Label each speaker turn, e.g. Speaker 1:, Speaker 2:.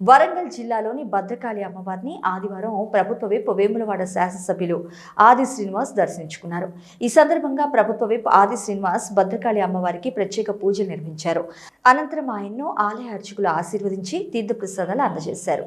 Speaker 1: వరంగల్ జిల్లాలోని భద్రకాళి అమ్మవారిని ఆదివారం ప్రభుత్వ విప్ వేములవాడ శాసనసభ్యులు ఆది శ్రీనివాస్ దర్శించుకున్నారు. ఈ సందర్భంగా ప్రభుత్వ విప్ ఆది శ్రీనివాస్ భద్రకాళి అమ్మవారికి ప్రత్యేక పూజలు నిర్వహించారు. అనంతరం ఆయన్ను ఆలయ అర్చకులు ఆశీర్వదించి తీర్థప్రసాదాలు అందజేశారు.